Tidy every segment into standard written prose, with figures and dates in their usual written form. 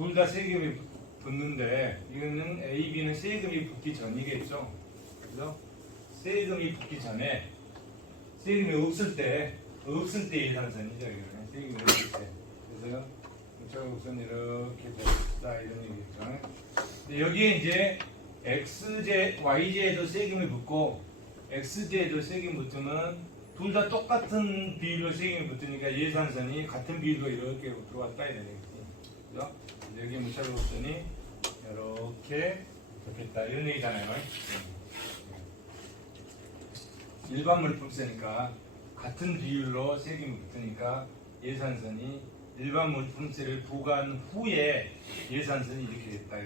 둘 다 세금이 붙는데 이거는 A, B는 세금이 붙기 전이겠죠. 그래서 세금이 붙기 전에 세금이 없을 때 예산선이죠. 이거는 세금이 없을 때. 그래서 무차곡선 이렇게 됐다 이런 얘기죠. 근데 여기에 이제 XJ, YJ에도 세금이 붙고 XJ에도 세금이 붙으면 둘 다 똑같은 비율로 세금이 붙으니까 예산선이 같은 비율로 이렇게 들어왔다 이런 얘기지. 그죠? 여기 무차곡선이 이렇게 붙겠다 이런 얘기잖아요. 일반 물품세니까 같은 비율로 세금이 붙으니까 예산선이 일반 물품세를 부과한 후에 예산선이 이렇게 됐다.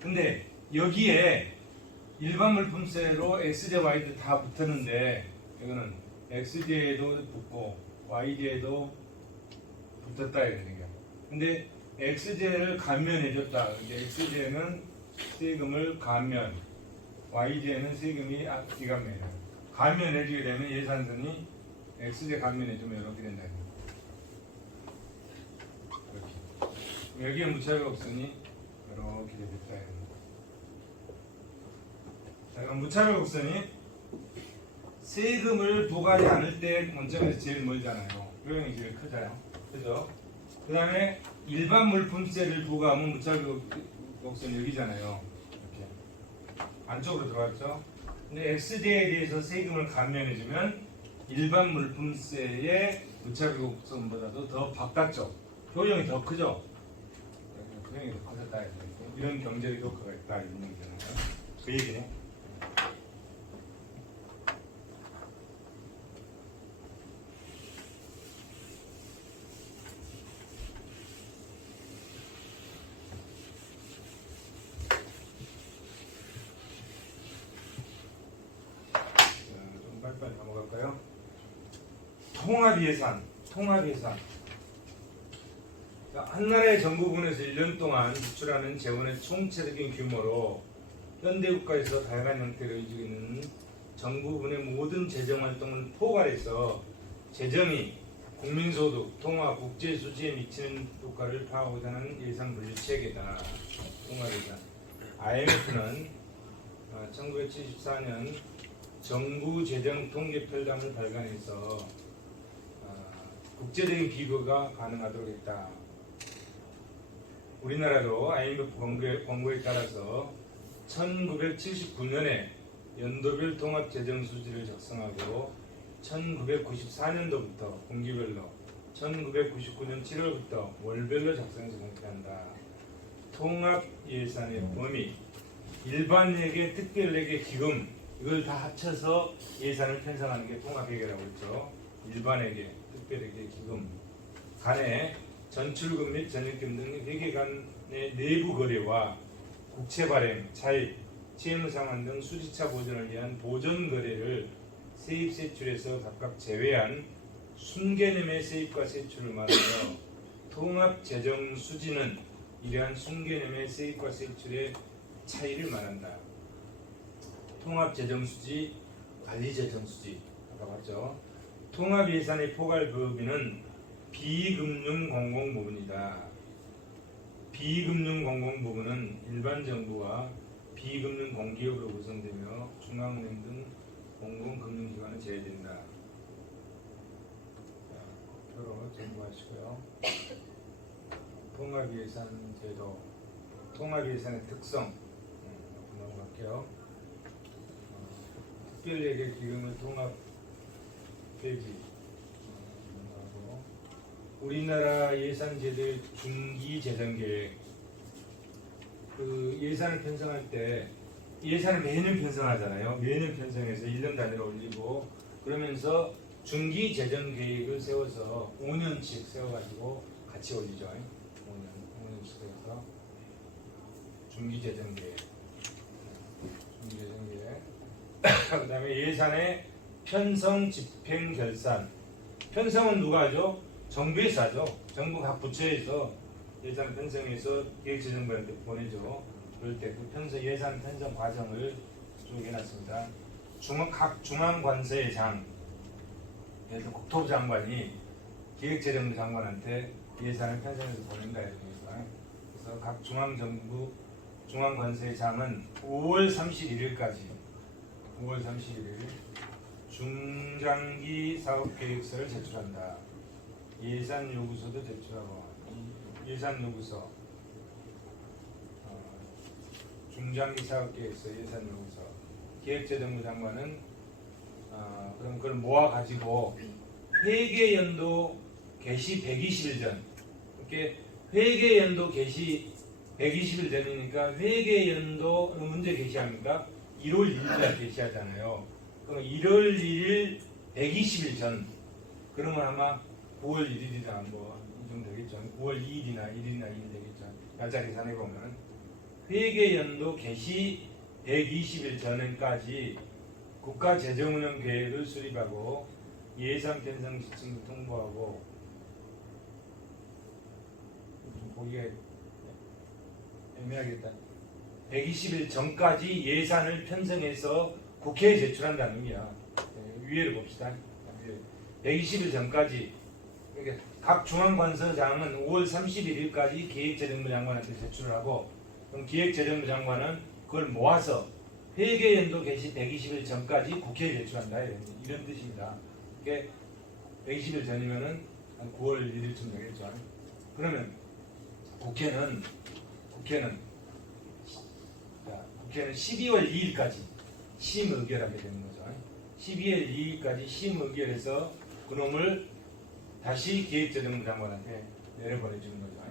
근데 여기에 일반 물품세로 XJ, Y도 다 붙었는데 이거는 XJ에도 붙고 YJ에도 붙었다 이런 얘기야. 근데 XJ를 감면해줬다. XJ는 세금을 감면, YJ는 세금이 비감면이야. 감면해주게 되면 예산선이 XJ 감면해주면 이렇게 된다. 이렇게. 여기에 무차가 없으니 이렇게 됐다. 자, 그럼 무차별 곡선이 세금을 부과하지 않을 때 원점에서 제일 멀잖아요. 요형이 제일 크잖아요. 그죠? 그 다음에 일반 물품세를 부과하면 무차별 곡선이 여기잖아요. 이렇게 안쪽으로 들어갔죠. 근데 XJ에 대해서 세금을 감면해주면 일반 물품세의 무차별 곡선보다도 더 바깥쪽 효용이 더 크죠. 효용이 더 커졌다. 이런 경제적 효과가 있다. 이런 얘기잖아요. 그 얘기네. 빨리 넘어갈까요? 통합예산. 한 나라의 정부군에서 1년 동안 지출하는 재원의 총체적인 규모로 현대국가에서 다양한 형태로 이루어지고 있는 정부군의 모든 재정활동을 포괄해서 재정이 국민소득, 통화, 국제수지에 미치는 효과를 파악하고자 하는 예산 분류 체계다. 통합예산. IMF는 1974년 정부 재정 통계 편람을 발간해서 국제적인 비교가 가능하도록 했다. 우리나라도 IMF 권고에 따라서 1979년에 연도별 통합 재정 수지를 작성하고 1994년도부터 분기별로 1999년 7월부터 월별로 작성해서 공표한다. 통합 예산의 범위, 일반회계, 특별회계, 기금 이걸 다 합쳐서 예산을 편성하는 게 통합회계라고 했죠. 일반회계, 특별회계, 기금 간의 전출금 및 전입금 등 회계 간의 내부 거래와 국채 발행, 차입, 채무 상환 등 수지차 보전을 위한 보전 거래를 세입 세출에서 각각 제외한 순개념의 세입과 세출을 말하며 통합 재정 수지는 이러한 순개념의 세입과 세출의 차이를 말한다. 통합 재정 수지, 관리 재정 수지 아까 봤죠. 통합 예산의 포괄 범위는 비금융 공공 부분이다. 비금융 공공 부분은 일반 정부와 비금융 공기업으로 구성되며 중앙은행 등 공공금융기관은 제외된다. 표로 참고하시고요. 통합 예산 제도, 통합 예산의 특성 넘어갈게요. 특별회계 기금의 통합 폐지. 우리나라 예산 제도의 중기 재정 계획. 그 예산을 편성할 때 예산을 매년 편성하잖아요. 매년 편성해서 1년 단위로 올리고 그러면서 중기 재정 계획을 세워서 5년씩 세워가지고 같이 올리죠. 5년씩 세워서 중기 재정 계획. 그 다음에 예산의 편성, 집행, 결산. 편성은 누가 하죠? 정부에서 하죠. 정부 각 부처에서 예산 편성해서 기획재정부한테 보내죠. 그럴 때 그 편성, 예산 편성 과정을 쭉 해놨습니다. 각 중앙관세의 장, 예를 들어 국토부 장관이 기획재정부 장관한테 예산을 편성해서 보낸다. 그래서 각 각 중앙정부 중앙관세장은 5월 31일까지 중장기 사업계획서를 제출한다. 예산요구서도 제출하고 예산요구서 중장기 사업계획서 예산요구서 기획재정부 장관은 그럼 그걸 모아가지고 회계연도 개시 120일 전 이렇게 회계연도 개시 120일 전이니까 회계연도 언제 개시합니까? 1월 1일날 개시하잖아요. 그럼 1월 1일 120일 전 그러면 아마 9월 1일이나 뭐 이 정도 되겠죠. 9월 2일이나 1일이나 2일 되겠죠. 날짜 계산해 보면 회계연도 개시 120일 전까지 국가재정운영 계획을 수립하고 예산 편성 지침을 통보하고 보기가 애매하겠다. 120일 전까지 예산을 편성해서 국회에 제출한다는 의미야. 위에를 봅시다. 120일 전까지 그러니까 각 중앙관서장은 5월 31일까지 기획재정부 장관한테 제출을 하고 그럼 기획재정부 장관은 그걸 모아서 회계연도 개시 120일 전까지 국회에 제출한다 이런 뜻입니다. 이게 120일 전이면은 한 9월 1일쯤 되겠죠. 그러면 국회는 12월 2일까지 심의결하게 되는 거죠. 12월 2일까지 심의결해서 그놈을 다시 기획재정부 장관한테 내려보내주는 거죠.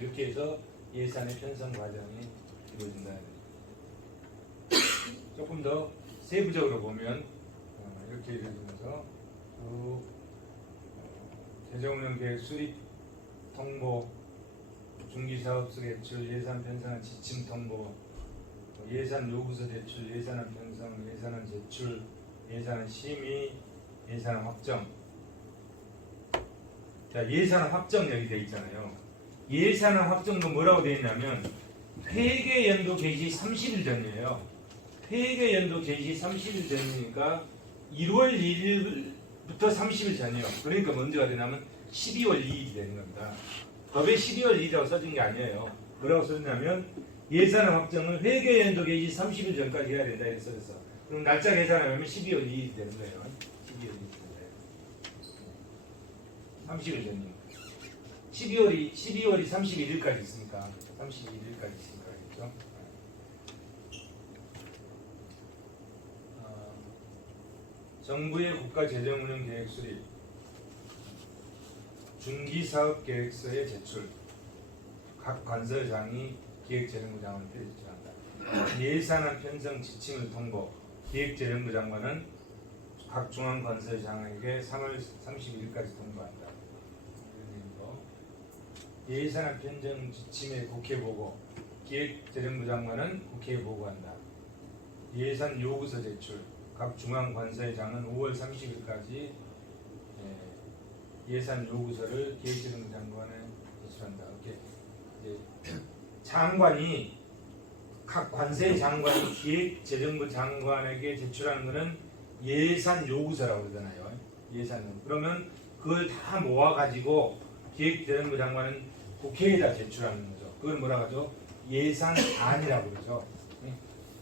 이렇게 해서 예산의 편성 과정이 이루어진다. 조금 더 세부적으로 보면 이렇게 이루어지면서 재정운영 계획 수립 통보, 중기사업소 제출, 예산 편성안 지침 통보, 예산 요구서 제출, 예산안 편성, 예산안 제출, 예산안 심의, 예산안 확정. 자, 예산안 확정 여기 돼 있잖아요. 예산안 확정도 뭐라고 돼 있냐면 회계연도 개시 30일 전이에요. 회계연도 개시 30일 전이니까 1월 1일부터 30일 전이에요. 그러니까 먼저가 되냐면 12월 2일이 되는 겁니다. 법에 12월 2일이라고 써진 게 아니에요. 뭐라고 써졌냐면 예산안 확정은 회계연도 개시 30일 전까지 해야 된다 이렇게 써졌어. 그럼 날짜 계산하면 12월 2일이 되는 거예요. 12월 2일. 30일 전이니까. 12월이 31일까지 있으니까 31일까지 있으니까 그렇죠? 정부의 국가재정운영 계획 수립, 중기사업계획서의 제출, 각 관서장이 기획재정부 장관한테 제출한다. 예산안 편성 지침을 통보, 기획재정부 장관은 각 중앙관서장에게 3월 31일까지 통보한다. 예산안 편성 지침의 국회 보고, 기획재정부 장관은 국회에 보고한다. 예산 요구서 제출, 각 중앙관서장은 5월 30일까지 예산 요구서를 기획재정부 장관에 제출한다. 이렇게 장관이 각 관세 장관이 기획재정부 장관에게 제출하는 것은 예산 요구서라고 그러잖아요. 예산은 그러면 그걸 다 모아가지고 기획재정부 장관은 국회에다 제출하는 거죠. 그걸 뭐라고 하죠? 예산안이라고 그러죠.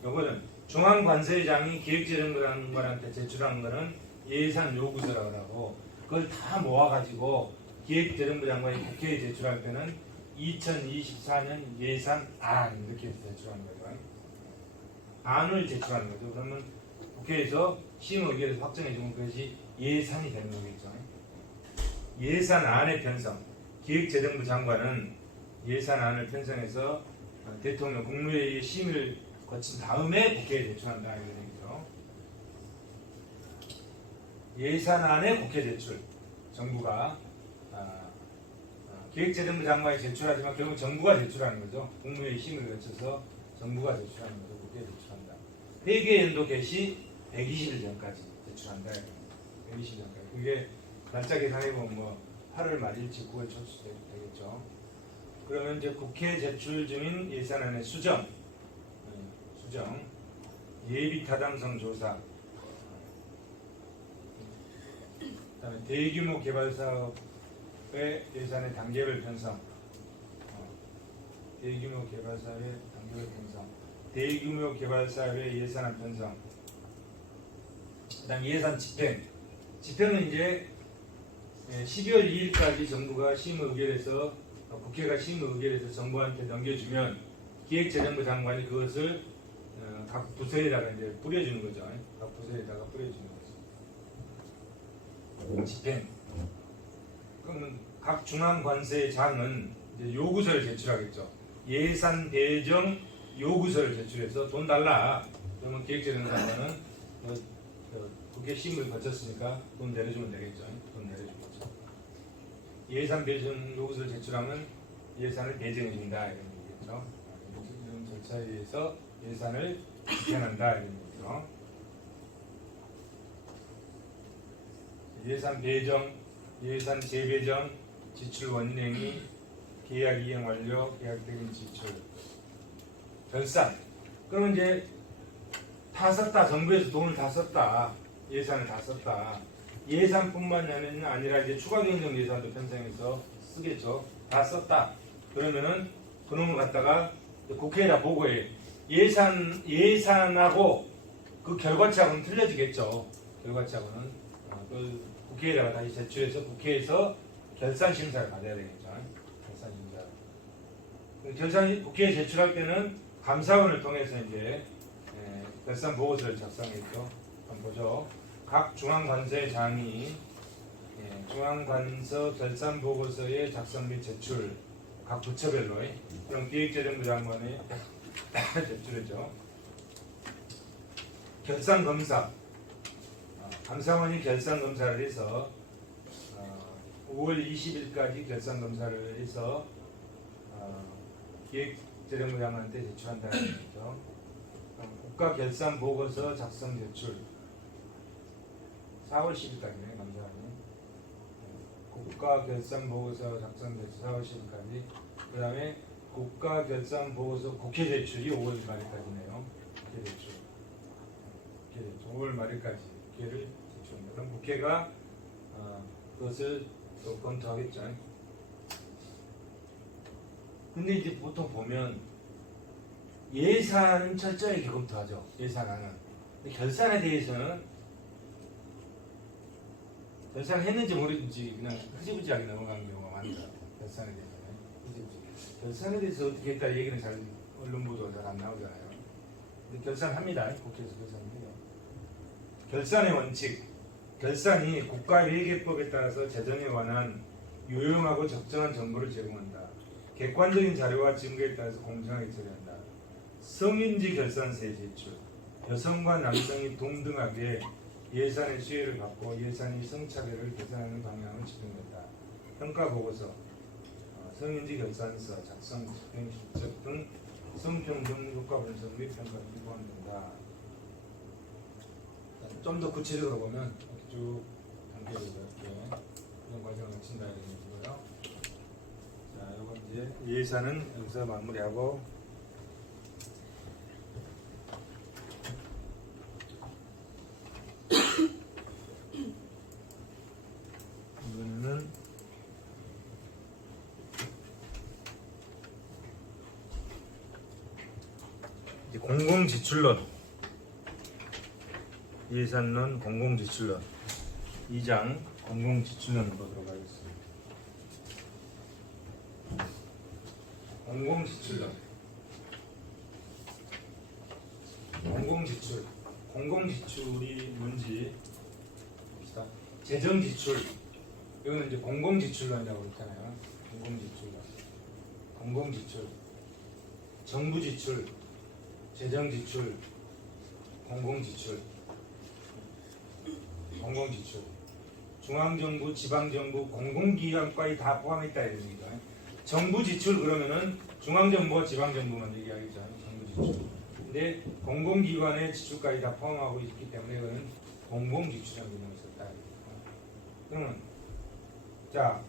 이거는 중앙관세장이 기획재정부 장관한테 제출하는 거는 예산 요구서라고 하고 그걸 다 모아가지고 기획재정부 장관이 국회에 제출할 때는 2024년 예산안 이렇게 제출하는 거죠. 안을 제출하는 거죠. 그러면 국회에서 심의결에서 확정해주면 그것이 예산이 되는 거겠죠. 예산안의 편성, 기획재정부 장관은 예산안을 편성해서 대통령 국무회의 심의를 거친 다음에 국회에 제출한다 이런 얘기죠. 예산안의 국회 제출, 정부가 기획재정부 장관이 제출하지만 결국 정부가 제출하는 거죠. 국무회의 심의를 거쳐서 정부가 제출하는 거죠. 국회에 제출한다. 회계연도 개시 120일 전까지 제출한다. 120일 전까지. 그게 날짜 계산해보면 뭐 8월 말일치 9월 초쯤 되겠죠. 그러면 이제 국회 제출 중인 예산안의 수정, 예비 타당성 조사, 그다음에 대규모 개발 사업의 예산의 단계별 편성, 대규모 개발 사업의 단계별 편성, 대규모 개발 사업의 예산안 편성, 그다음 예산 집행. 집행은 이제 12월 2일까지 정부가 심의 의결해서 국회가 심의 의결해서 정부한테 넘겨주면 기획재정부 장관이 그것을 각 부서에다가 이제 뿌려주는 거죠. 각 부서에다가 뿌려주는 거죠. 집행. 그러면 각 중앙관세장은 이제 요구서를 제출하겠죠. 예산 배정 요구서를 제출해서 돈 달라. 그러면 기획재정부 장관은 국회 심의를 거쳤으니까 돈 내려주면 되겠죠. 돈 내려주면 되죠. 예산 배정 요구서를 제출하면 예산을 배정해준다 이런 얘기겠죠. 이런 절차에 의해서 예산을 집행한다 이런 얘기죠. 예산 배정, 예산 재배정, 지출 원인 행위, 계약 이행 완료, 계약 대금 지출, 결산. 그러면 이제 다 썼다. 정부에서 돈을 다 썼다. 예산을 다 썼다. 예산뿐만 아니라 이제 추가 경정 예산도 편성해서 쓰겠죠. 다 썼다. 그러면은 그놈을 갖다가 국회에다 보고해. 예산하고 그 결과치하고는 틀려지겠죠. 결과치하고는 그 국회에다가 다시 제출해서 국회에서 결산 심사를 받아야 되겠죠. 결산 심사. 결산 국회에 제출할 때는 감사원을 통해서 이제 결산 보고서를 작성했죠. 한번 보죠. 각 중앙관세장이 중앙관서 결산 보고서의 작성 및 제출 각 부처별로 그럼 기획재정부 장관이 제출했죠. 결산 검사 감사원이 결산 검사를 해서 5월 20일까지 결산 검사를 해서 기획재정부 장관한테 제출한다는 얘기죠. 국가 결산 보고서 작성 제출 4월 10일까지네 감사원이 국가 결산 보고서 작성 제출 4월 10일까지 그 다음에 국가 결산 보고서 국회 제출이 5월 말일까지네요. 국회 제출 5월 말일까지 국회를 제출합니다. 그럼 국회가 그것을 또 검토하겠죠. 근데 이제 보통 보면 예산은 철저하게 검토하죠. 예산안은. 근데 결산에 대해서는 결산을 했는지 모르는지 그냥 흐지부지하게 넘어가는 경우가 많다. 결산에 대해서는. 결산에 대해서 어떻게 했다 얘기는 잘 언론 보도가 잘 안 나오잖아요. 근데 결산합니다. 국회에서 결산해요. 결산의 원칙. 결산이 국가회계법에 따라서 재정에 관한 유용하고 적정한 정보를 제공한다. 객관적인 자료와 증거에 따라서 공정하게 처리한다. 성인지 결산세 제출. 여성과 남성이 동등하게 예산의 수혜를 받고 예산이 성차별을 개선하는 방향을 집행한다. 평가보고서, 성인지 결산서, 작성, 집행, 실적 등 성평등 효과 분석 및 평가가 포함된다. 좀 더 구체적으로 보면 이렇게 쭉 단계로 이렇게 이런 과정을 거친다 이런 얘기고요. 자, 이건 이제 예산은 여기서 마무리하고 이거는 이제 공공지출론 예산론 공공지출론 2장 공공지출론으로 들어가겠습니다. 공공지출론 공공지출이 뭔지 봅시다. 재정지출 이거는 이제 공공지출론이라고 그랬잖아요. 공공지출 정부지출 재정지출 공공지출 중앙정부, 지방정부, 공공기관까지 다 포함했다 이런 얘기죠. 정부지출 그러면은 중앙정부와 지방정부만 얘기하겠죠. 정부지출. 근데 공공기관의 지출까지 다 포함하고 있기 때문에 이거는 공공지출이라는 개념이 있었다. 그러면 자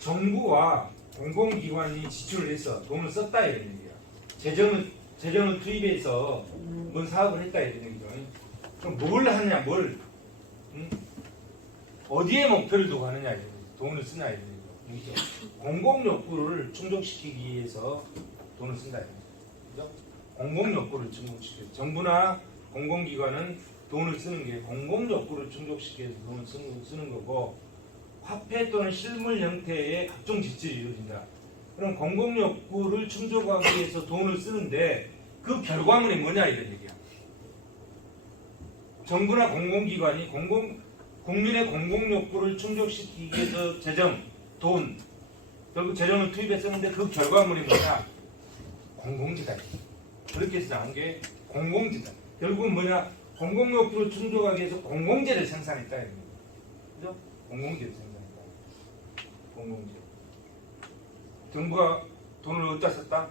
정부와 공공기관이 지출을 해서 돈을 썼다 이런 얘기야. 재정을 투입해서 뭔 사업을 했다 이런 얘기죠. 그럼 뭘 하냐, 어디에 목표를 두고 하느냐, 돈을 쓰냐, 이런 얘기죠. 공공 욕구를 충족시키기 위해서 돈을 쓴다. 그죠? 공공 욕구를 충족시켜. 정부나 공공기관은 돈을 쓰는 게 공공 욕구를 충족시키기 위해서 돈을 쓰는 거고, 화폐 또는 실물 형태의 각종 지출이 이루어진다. 그럼 공공 욕구를 충족하기 위해서 돈을 쓰는데 그 결과물이 뭐냐 이런 얘기야. 정부나 공공기관이 국민의 공공 욕구를 충족시키기 위해서 돈, 결국 재정을 투입해 쓰는데 그 결과물이 뭐냐? 공공재다. 그렇게 해서 나온 게 공공재다. 결국은 뭐냐? 공공 욕구를 충족하기 위해서 공공재를 생산했다. 그죠? 공공재를 생산했다. 공공재. 정부가 돈을 어디다 썼다?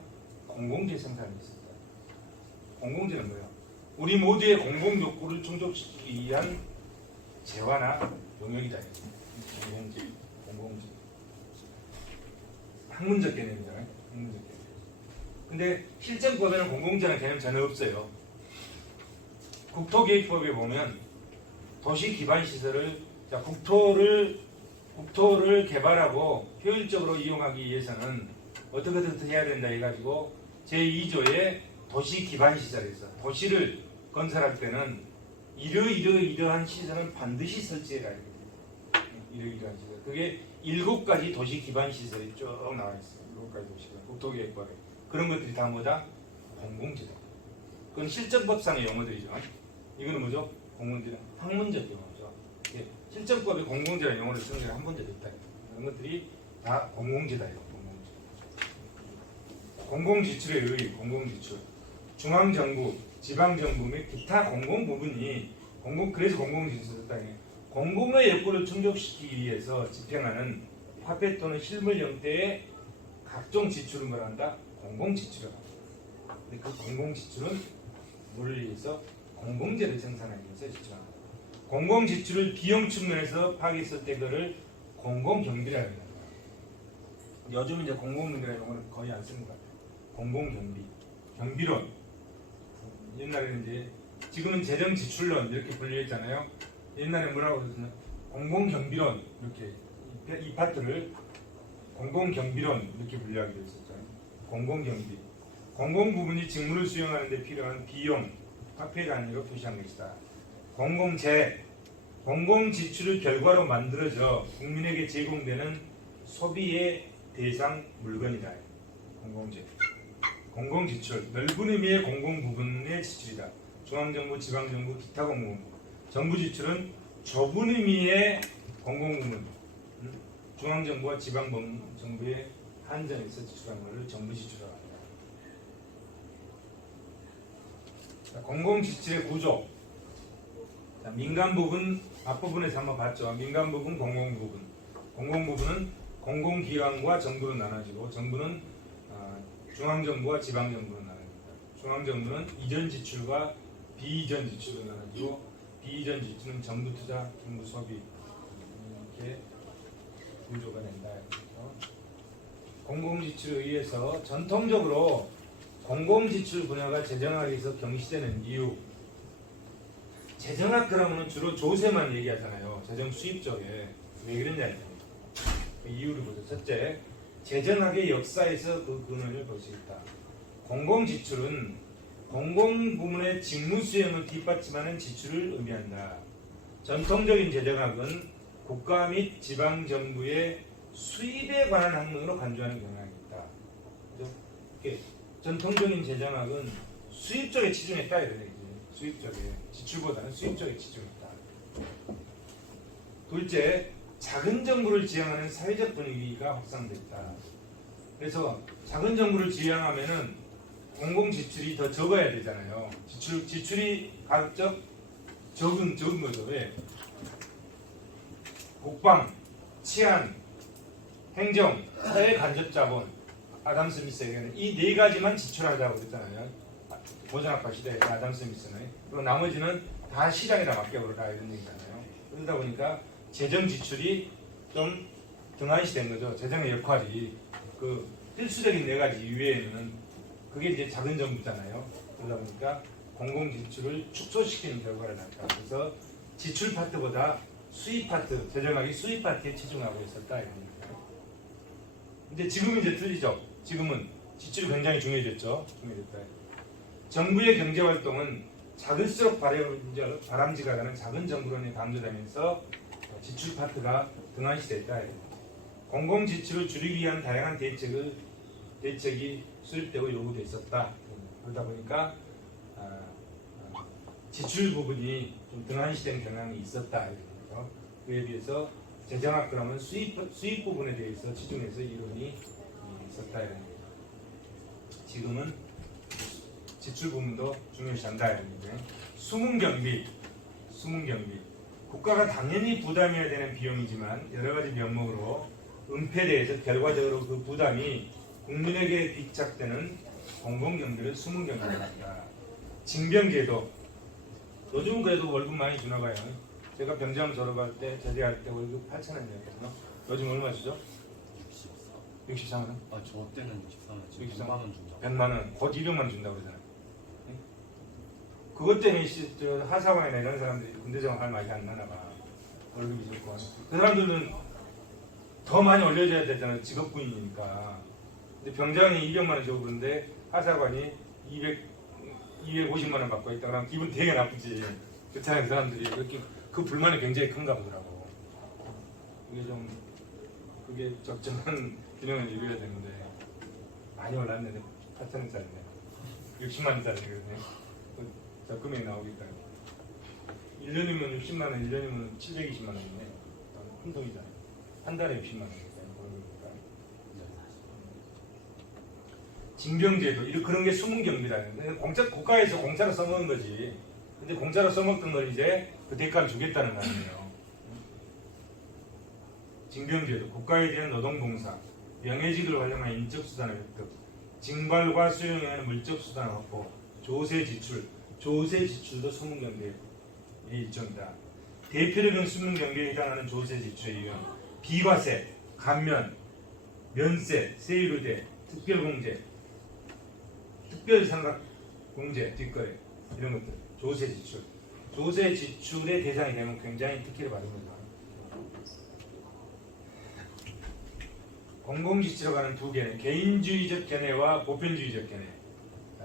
공공재 생산에 썼다. 공공재는 뭐야? 우리 모두의 공공 욕구를 충족시키기 위한 재화나 용역이다. 공공재. 학문적 개념이잖아요. 학문적 개념. 근데 실정법에는 공공재라는 개념 전혀 없어요. 국토계획법에 보면 도시 기반 시설을 국토를 개발하고 효율적으로 이용하기 위해서는 어떻게 해야 된다 해가지고 제2조에 도시 기반 시설에서 도시를 건설할 때는 이러한 시설은 반드시 설치해야 돼요. 이러이러한 시설. 그게 7가지 도시 기반 시설이 쭉 나와 있어요. 7가지 도시 기반 국토계획법에. 그런 것들이 다 뭐다? 공공재다. 그건 실정법상의 용어들이죠. 이거는 뭐죠? 공공재다. 학문적 용어죠. 예, 실정법에 공공재라는 용어를 쓰는 게 한 번도 없다. 그런 것들이 다 공공재다. 공공지출에 의해 공공지출. 중앙정부, 지방정부 및 기타 공공 부분이 그래서 공공지출을 썼다. 공공의 욕구를 충족시키기 위해서 집행하는 화폐 또는 실물 형태의 각종 지출은 뭐라 한다? 공공지출이라고 합니다. 근데 그 공공지출은 뭐를 위해서? 공공재를 생산하기 위해서 지출합니다. 공공지출을 비용 측면에서 파악했을 때 그를 공공경비라고 합니다. 요즘 이제 공공경비라는 용어는 거의 안 쓰는 것 같아요. 공공경비, 경비론. 옛날에는 이제 지금은 재정지출론 이렇게 분류했잖아요. 옛날에 뭐라고 그랬냐? 공공경비론 이렇게 이 파트를 공공경비론 이렇게 분류하기로 했었잖아요. 공공경비, 공공 부분이 직무를 수행하는 데 필요한 비용, 화폐 단위로 표시한 것이다. 공공재, 공공지출의 결과로 만들어져 국민에게 제공되는 소비의 대상 물건이다. 공공재, 공공지출, 넓은 의미의 공공 부분의 지출이다. 중앙정부, 지방정부, 기타 공공부. 정부 지출은 좁은 의미의 공공부문, 중앙정부와 지방정부의 한정에서 지출한 것을 정부 지출이라고 합니다. 공공지출의 구조. 민간 부분, 앞부분에서 한번 봤죠. 민간 부분, 공공 부분. 공공 부분은 공공기관과 정부로 나눠지고 정부는 중앙정부와 지방정부로 나눠집니다. 중앙정부는 이전 지출과 비이전 지출로 나눠지고 비이전 지출은 정부 투자, 정부 소비 이렇게 구조가 된다. 공공지출에 의해서 전통적으로 공공지출 분야가 재정학에서 경시되는 이유. 재정학 그러면 주로 조세만 얘기하잖아요. 재정 수입 쪽에. 왜 그러냐 그 이유를 보죠. 첫째, 재정학의 역사에서 그 근원을 볼 수 있다. 공공지출은 공공부문의 직무 수행을 뒷받침하는 지출을 의미한다. 전통적인 재정학은 국가 및 지방정부의 수입에 관한 학문으로 간주하는 경향이 있다. 그렇죠? 전통적인 재정학은 수입 쪽에 치중했다 이런 얘기지. 수입 쪽에 지출보다는 수입 쪽에 치중했다. 둘째, 작은 정부를 지향하는 사회적 분위기가 확산됐다. 그래서 작은 정부를 지향하면은 공공 지출이 더 적어야 되잖아요. 지출이 가급적 적은 거죠. 왜? 국방, 치안, 행정, 사회 간접 자본, 아담 스미스에게는 이 4가지만 지출하자고 그랬잖아요. 보전학파 시대에 아담 스미스는. 그리고 나머지는 다 시장에다 맡겨버려라 이런 얘기잖아요. 그러다 보니까 재정 지출이 좀 등한시된 거죠. 재정의 역할이 그 필수적인 4가지 이외에는 그게 이제 작은 정부잖아요. 그러다 보니까 공공 지출을 축소시키는 결과를 낳았다. 그래서 지출 파트보다 수입 파트, 재정학이 수입 파트에 치중하고 있었다 이런 얘기예요. 근데 지금은 이제 틀리죠. 지금은 지출이 굉장히 중요해졌죠. 중요해졌다. 정부의 경제 활동은 작을수록 바람직하다는 작은 정부론이 강조되면서 지출 파트가 등한시됐다. 공공 지출을 줄이기 위한 다양한 대책이 수립되고 요구됐었다. 그러다 보니까 지출 부분이 좀 등한시된 경향이 있었다. 그에 비해서 재정학 그러면 수입 부분에 대해서 치중해서 이론이 있었다. 이런 얘기죠. 지금은 지출 부분도 중요시한다. 이런 얘기죠. 수문경비. 국가가 당연히 부담해야 되는 비용이지만 여러 가지 명목으로 은폐돼서 결과적으로 그 부담이 국민에게 뒷착되는 공공경비를 수문경비라고 합니다. 징병제도. 요즘은 그래도 월급 많이 주나 봐요. 제가 병장 졸업할 때, 제대할 때 월급 8,000원이었거든요. 요즘 얼마 주죠? 64만 원? 아, 저 때는 64만 원, 지금 64만 100만 원 준다. 100만 원, 곧 200만 준다고 그러잖아요. 네? 그것 때문에 하사관이나 이런 사람들이 군대 생활 많이 안 나나 봐. 월급이 적고. 그 사람들은 더 많이 올려줘야 되잖아요. 직업군인이니까. 근데 병장이 200만 원 주고 그런데 하사관이 250만 원 받고 있다 그러면 기분 되게 나쁘지. 그렇잖아요. 그 사람들이. 이렇게 그 불만이 굉장히 큰가 보더라고. 그게 적정한 균형을 이루어야 되는데 많이 올랐는데 8,000원짜리네. 60만 원짜리거든요. 적금액 나오니까 1년이면 60만 원, 1년이면 720만 원이네. 큰 돈이잖아요. 한 달에 60만 원이니까. 징병제도 그런 게 수문경비라는 거예요. 국가에서 공짜로 써먹은 거지. 근데 공짜로 써먹던 걸 이제 그 대가를 주겠다는 말이에요. 징병제도 국가에 대한 노동봉사, 명예직을 활용한 인적수단의 획득, 징발과 수용에 하는 물적수단 확보, 조세지출도 수문경비의 일종이다. 대표적인 수문경비에 해당하는 조세지출의 유형, 비과세, 감면, 면세, 세율의대, 특별공제, 특별상각공제, 뒷거래 이런 것들, 조세지출. 조세지출의 대상이 되면 굉장히 특혜를 받습니다. 공공지출에 관한 두 개는 개인주의적 견해와 보편주의적 견해.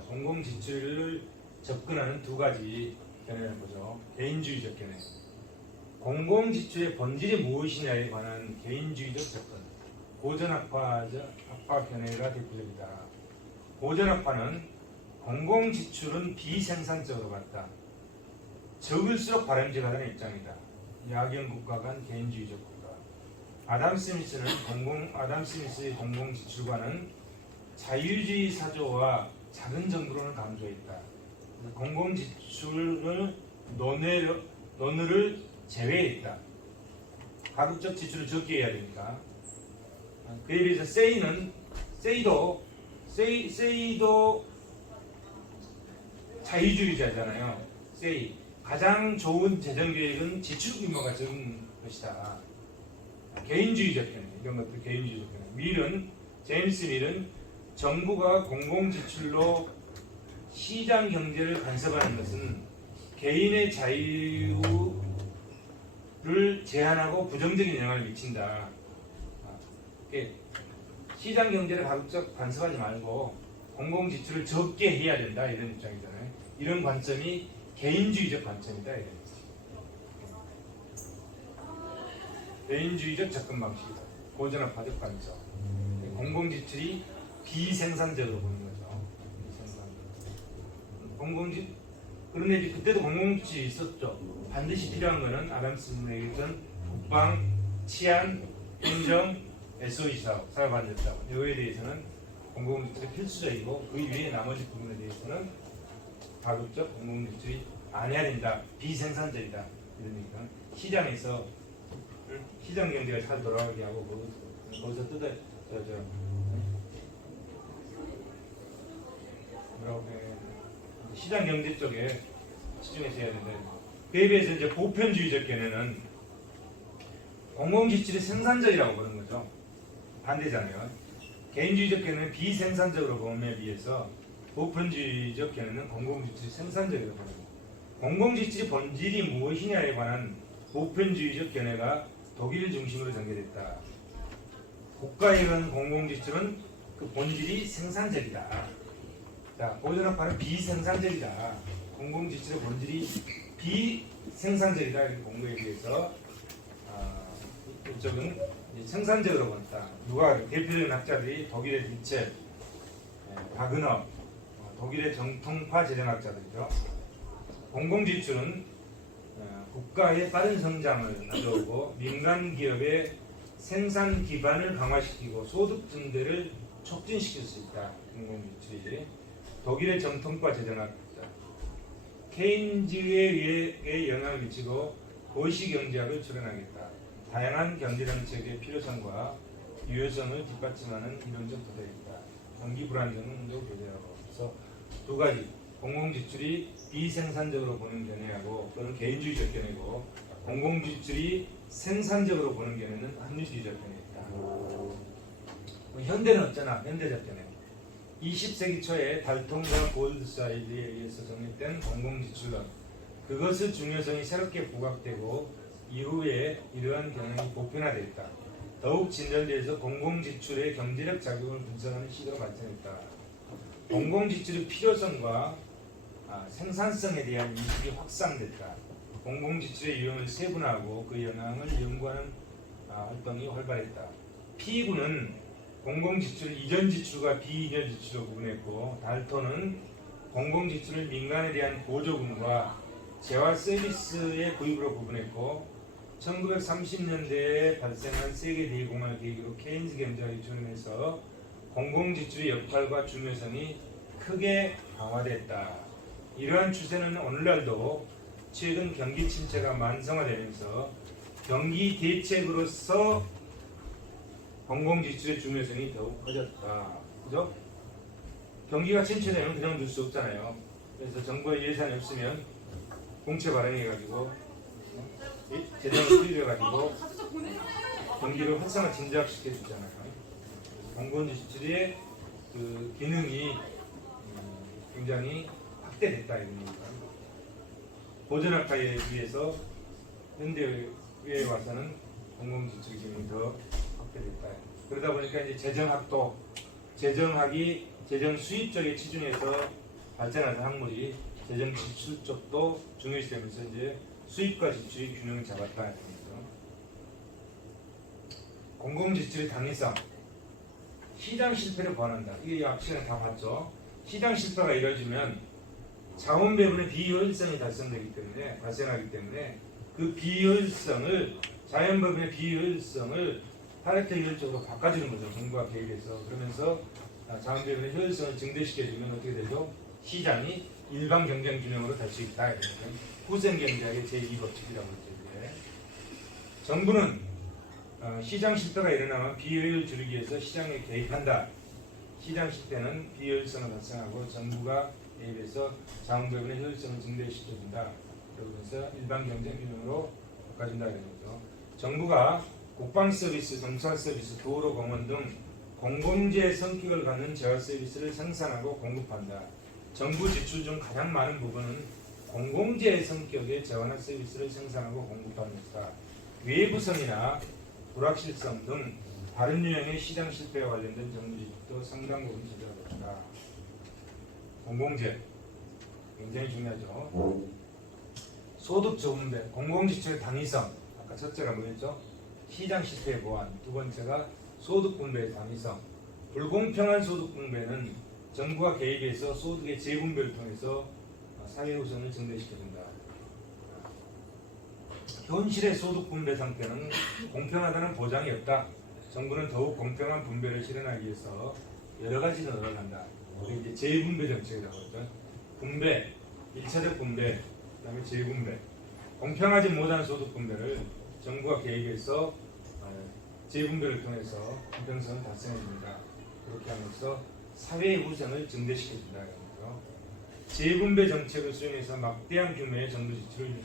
공공지출을 접근하는 두 가지 견해를 보죠. 개인주의적 견해. 공공지출의 본질이 무엇이냐에 관한 개인주의적 접근. 고전학파 견해가 대표적이다. 고전학파는 공공지출은 비생산적으로 봤다. 적을수록 바람직하다는 입장이다. 야경국가 간 개인주의적 국가. 아담 스미스의 공공지출과는 자유주의 사조와 작은 정부론을 강조했다. 공공지출을 논의를 제외했다. 가급적 지출을 적게 해야 되니까. 그에 비해서 세이도 자유주의자잖아요. 가장 좋은 재정계획은 지출 규모가 적은 것이다. 개인주의적 견해, 이런 것들 개인주의적 견해. 제임스 밀은 정부가 공공지출로 시장 경제를 간섭하는 것은 개인의 자유를 제한하고 부정적인 영향을 미친다. 시장 경제를 가급적 간섭하지 말고 공공지출을 적게 해야 된다. 이런 입장이잖아요. 이런 관점이 개인주의적 관점이다. 이런. 개인주의적 접근 방식이다. 고전학파적 관점. 공공지출이 비생산적으로 보는 거죠. 그런데 그때도 공공지출이 있었죠. 반드시 필요한 것은 아담 스미스가 얘기했던 국방, 치안, 행정, SOE 사업, 사회반대사업 이거에 대해서는 공공지출이 필수적이고 그 이외의 나머지 부분에 대해서는 가급적 공공지출이 안 해야 된다. 비생산적이다. 이런 얘기가 시장에서 시장 경제가 잘 돌아가게 하고 거기서 시장 경제 쪽에 집중해서 해야 된다. 그에 비해서 이제 보편주의적 견해는 공공지출이 생산적이라고 보는 거죠. 반대잖아요. 개인주의적 견해는 비생산적으로 봄에 비해서 보편주의적 견해는 공공지출이 생산적이라고 보는 거죠. 공공지출의 본질이 무엇이냐에 관한 보편주의적 견해가 독일 중심으로 전개됐다. 국가에 의한 공공지출은 그 본질이 생산적이다. 자, 보존학파는 비생산적이다. 공공지출의 본질이 비생산적이다. 이렇게 본 거에 대해서 이쪽은 생산적으로 본다. 누가 대표적인 학자들이 독일의 니체, 바그너, 독일의 정통파 재정학자들이죠. 공공지출은 국가의 빠른 성장을 가져오고 민간 기업의 생산 기반을 강화시키고 소득 증대를 촉진시킬 수 있다. 공공지출이 독일의 정통파 재정학자 케인즈에 영향을 미치고 도시경제학을 출연하겠다. 다양한 경제정책의 필요성과 유효성을 뒷받침하는 이론적 토대가 있다. 경기 불안정도 교제하고. 그래서 두 가지 공공지출이 비생산적으로 보는 견해하고 그건 개인주의적 견해고 공공지출이 생산적으로 보는 견해는 합리주의적 견해이다. 현대는 어쩌나 현대적 견해. 20세기 초에 달통과 골드사이드에 의해서 정립된 공공지출론 그것의 중요성이 새롭게 부각되고 이후에 이러한 경향이 보편화되었다. 더욱 진전되어서 공공지출의 경제적 작용을 분석하는 시도로 발전했다. 공공지출의 필요성과 생산성에 대한 인식이 확산됐다. 공공지출의 유형을 세분화하고 그 영향을 연구하는 활동이 활발했다. 피구는 공공지출을 이전지출과 비이전지출로 구분했고 달톤은 공공지출을 민간에 대한 보조금과 재화 서비스의 구입으로 구분했고 1930년대에 발생한 세계 대공황을 계기로 케인즈 경제학이 출현해서 공공지출의 역할과 중요성이 크게 강화됐다. 이러한 추세는 오늘날도 최근 경기 침체가 만성화되면서 경기 대책으로서 공공지출의 중요성이 더욱 커졌다. 그죠? 경기가 침체되면 그냥 둘 수 없잖아요. 그래서 정부의 예산이 없으면 공채 발행해가지고 재정을 수립해가지고 경기를 활성화 진작시켜 주잖아요. 공공지출의 그 기능이 굉장히 확대됐다 이런 얘기입니다. 보존학파에 비해서 현대에 와서는 공공지출 기능이 더 확대됐다. 그러다 보니까 이제 재정학이 재정 수입 쪽에 치중해서 발전하는 학문이 재정 지출 쪽도 중요시되면서 이제 수입과 지출의 균형을 잡았다 이런 거죠. 공공지출의 당위성, 시장 실패를 보완한다. 이게 앞 시간에 다 봤죠. 시장 실패가 이루어지면 자원 배분의 비효율성이 발생하기 때문에 그 비효율성을 자연 배분의 비효율성을 파레토 효율적으로 바꿔주는 거죠. 정부가 개입해서. 그러면서 자원 배분의 효율성을 증대시켜주면 어떻게 되죠? 시장이 일반 경쟁 균형으로 갈 수 있다. 후생 경제학의 제2법칙이라고 했죠. 정부는 시장 실패가 일어나면 비효율을 줄이기 위해서 시장에 개입한다. 시장 실패는 비효율성을 발생하고 정부가 개입해서 자원 배분의 효율성을 증대시켜준다. 그러면서 일반 경쟁 균형으로 바꿔준다. 이런 거죠. 정부가 국방 서비스, 정찰 서비스, 도로 공원 등 공공재 성격을 갖는 재화 서비스를 생산하고 공급한다. 정부 지출 중 가장 많은 부분은 공공재 성격의 재화나 서비스를 생산하고 공급하는 것이다. 외부성이나 불확실성 등 다른 유형의 시장 실패와 관련된 정부 지출도 상당 부분 지적하고 있다. 공공재 굉장히 중요하죠. 소득 저분배, 공공지출의 당위성. 아까 첫째가 뭐였죠? 시장 실패 보완. 두 번째가 소득 분배의 당위성. 불공평한 소득 분배는 정부가 개입해서 소득의 재분배를 통해서 사회 우선을 증대시켜준다. 현실의 소득 분배 상태는 공평하다는 보장이 없다. 정부는 더욱 공평한 분배를 실현하기 위해서 여러 가지 노력을 한다. 이제 재분배 정책이라고 하죠. 분배, 1차적 분배, 그다음에 재분배. 공평하지 못한 소득 분배를 정부가 개입해서 재분배를 통해서 공평성을 달성해줍니다. 그렇게 하면서 사회의 우선을 증대시켜준다. 재분배 정책을 수행해서 막대한 규모의 정부 지출을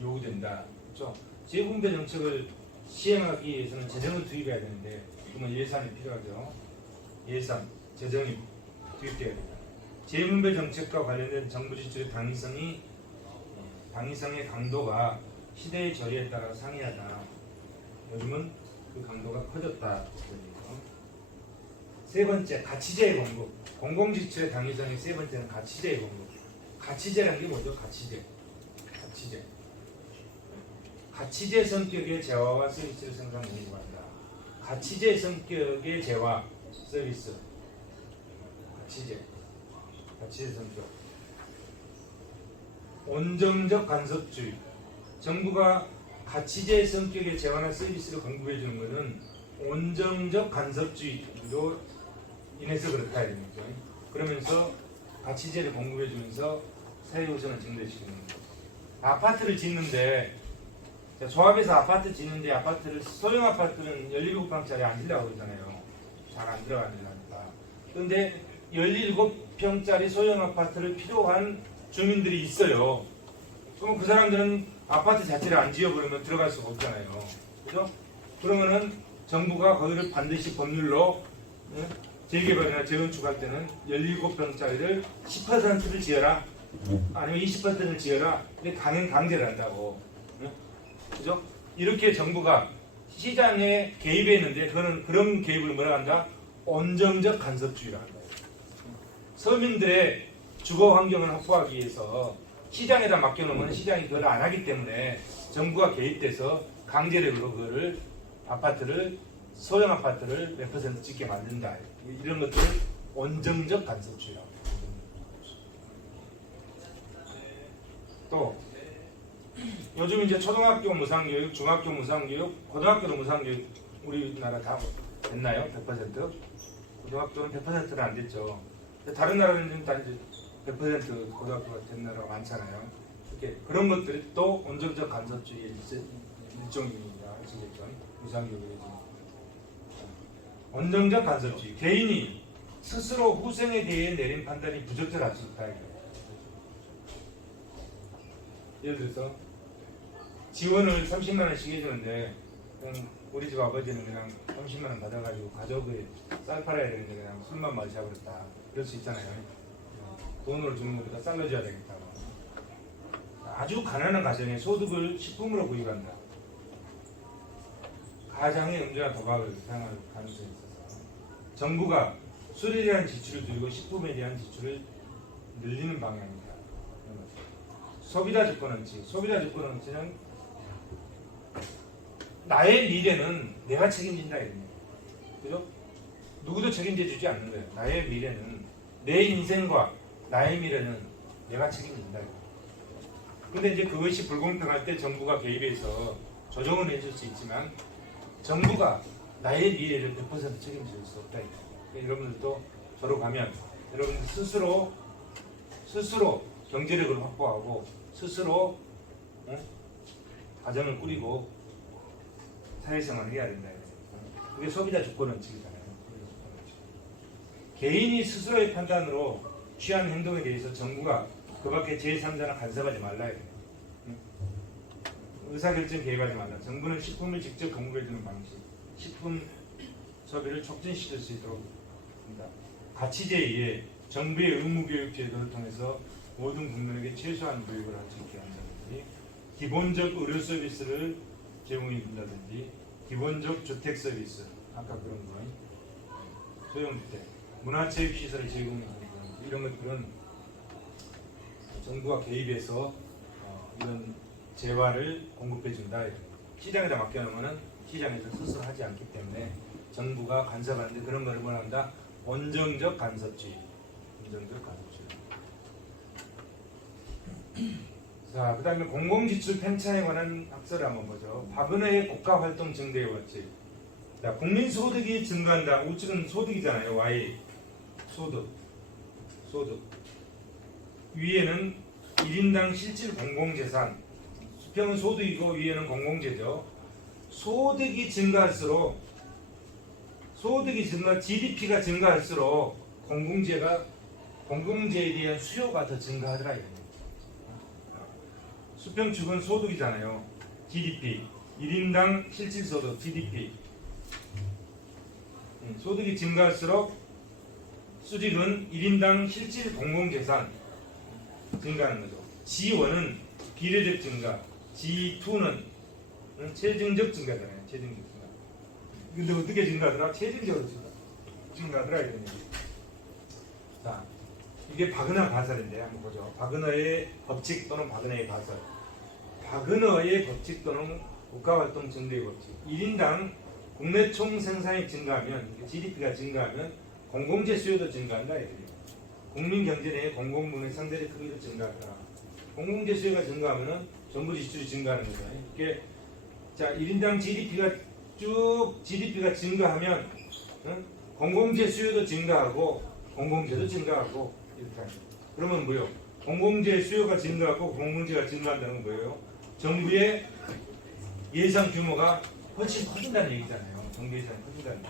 요구된다. 그렇죠? 재분배 정책을 시행하기 위해서는 재정을 투입해야 되는데 그러면 예산이 필요하죠. 예산, 재정이 투입돼야 된다. 재분배 정책과 관련된 정부 지출의 당위성의 강도가 시대의 저리에 따라 상이하다. 요즘은 그 강도가 커졌다. 세 번째, 가치제의 공급. 공공지출의 당위성의 세 번째는 가치제의 공급. 가치제라는 게 뭐죠? 가치제. 가치제 성격의 재화와 서비스를 생산 공급한다. 가치제 성격의 재화, 서비스. 가치제 성격. 온정적 간섭주의. 정부가 가치제 성격의 재화나 서비스를 공급해 주는 것은 온정적 간섭주의로 인해서 그렇다 이런 거죠. 그러면서 가치제를 공급해 주면서 사회우선을 증대시키는 거죠. 아파트를 짓는데 조합에서 아파트 짓는데 아파트를 소형 아파트는 17평짜리 안 지려고 그러잖아요. 잘 안 들어가니까. 그런데 17평짜리 소형 아파트를 필요한 주민들이 있어요. 그럼 그 사람들은 아파트 자체를 안 지어버리면 들어갈 수가 없잖아요. 그죠? 그러면은 정부가 거기를 반드시 법률로 재개발이나 재건축할 때는 17평짜리를 10%를 지어라. 아니면 20%를 지어라. 근데 강제를 한다고. 그죠? 이렇게 정부가 시장에 개입했는데 그런 개입을 뭐라 한다? 온정적 간섭주의라 한다. 서민들의 주거 환경을 확보하기 위해서 시장에다 맡겨놓으면 시장이 그걸 안 하기 때문에 정부가 개입돼서 강제력으로 그거를 소형 아파트를 몇 퍼센트 짓게 만든다. 이런 것들을 온정적 간섭주의라고. 또 요즘 이제 초등학교 무상교육, 중학교 무상교육, 고등학교도 무상교육 우리나라 다 됐나요? 100%? 고등학교는 100%는 안 됐죠. 다른 나라는 다 이제 100% 고등학교가 된 나라가 많잖아요. 이렇게 그런 것들이 또 온정적 간섭주의의 일종이라 하시겠죠. 무상교육이. 온정적 간섭주의. 개인이 스스로 후생에 대해 내린 판단이 부적절할 수 있다. 예를 들어서 지원을 30만 원씩 해주는데 그냥 우리 집 아버지는 그냥 30만 원 받아가지고 가족의 쌀 팔아야 되는데 그냥 술만 마셔버렸다. 그럴 수 있잖아요. 돈으로 주는 것보다 쌀로 줘야 되겠다. 아주 가난한 가정에 소득을 식품으로 구입한다. 가장의 음주나 도박을 당할 가능성이 있어서 정부가 술에 대한 지출을 줄이고 식품에 대한 지출을 늘리는 방향입니다. 소비자 주권원칙. 소비자 주권원칙은 나의 미래는 내가 책임진다 이겁니다. 그죠? 누구도 책임져 주지 않는 거예요. 나의 미래는 내 인생과 나의 미래는 내가 책임진다. 근데 이제 그것이 불공평할 때 정부가 개입해서 조정을 해줄 수 있지만 정부가 나의 미래를 100% 책임질 수 없다. 여러분들도 졸업하면 여러분들 스스로 경제력을 확보하고 스스로 가정을 꾸리고 사회생활을 해야 된다. 그게 소비자 주권원칙이잖아요. 개인이 스스로의 판단으로 취한 행동에 대해서 정부가 그 밖에 제3자나 간섭하지 말라. 의사결정 개입하지 말라. 정부는 식품을 직접 공급해주는 방식, 식품 소비를 촉진시킬 수 있도록 합니다. 가치제에 의해 정부의 의무교육 제도를 통해서 모든 국민에게 최소한 교육을 할 수 있게 한다든지 기본적 의료 서비스를 제공해 준다든지 기본적 주택 서비스, 아까 그런 거, 소형주택, 문화체육시설을 제공해 주는 거, 이런 것들은 정부가 개입해서 이런 재화를 공급해 준다. 시장에다 맡겨놓으면 시장에서 스스로 하지 않기 때문에 정부가 간섭하는데 그런 걸 뭐한다? 온정적 간섭주의. 자, 그 다음에 공공지출 편차에 관한 학설을 한번 보죠. 박은혜의 국가활동 증대의 원칙. 자, 국민소득이 증가한다. 우측은 소득이잖아요. Y. 소득. 위에는 1인당 실질 공공재산. 수평은 소득이고 위에는 공공재죠. 소득이 증가할수록 GDP가 증가할수록 공공재에 대한 수요가 더 증가하더라. 수평축은 소득이잖아요. GDP, 1인당 실질소득, GDP. 소득이 증가할수록 수직은 1인당 실질 공공재산 증가하는 거죠. G1은 비례적 증가, G2는 체증적 증가잖아요. 체증적 증가. 근데 어떻게 증가하더라? 체증적으로 증가. 증가하더라 이런 얘기. 자, 이게 바그너 가설인데 한번 보죠. 바그너의 법칙 또는 바그너의 가설. 바그너의 법칙 또는 국가활동 증대의 법칙. 1인당 국내 총 생산이 증가하면, GDP가 증가하면 공공재 수요도 증가한다 이거예요. 국민 경제 내의 공공분의 상대적 크기도 증가한다. 공공재 수요가 증가하면 정부 지출이 증가하는 거죠. 이게 자 1인당 GDP가 증가하면 공공재 수요도 증가하고 공공재도 증가하고 이렇게 하죠. 그러면 뭐요? 공공재 수요가 증가하고 공공재가 증가한다는 건 뭐예요? 정부의 예산 규모가 훨씬 커진다는 얘기잖아요. 정부 예산이 커진다는 얘기.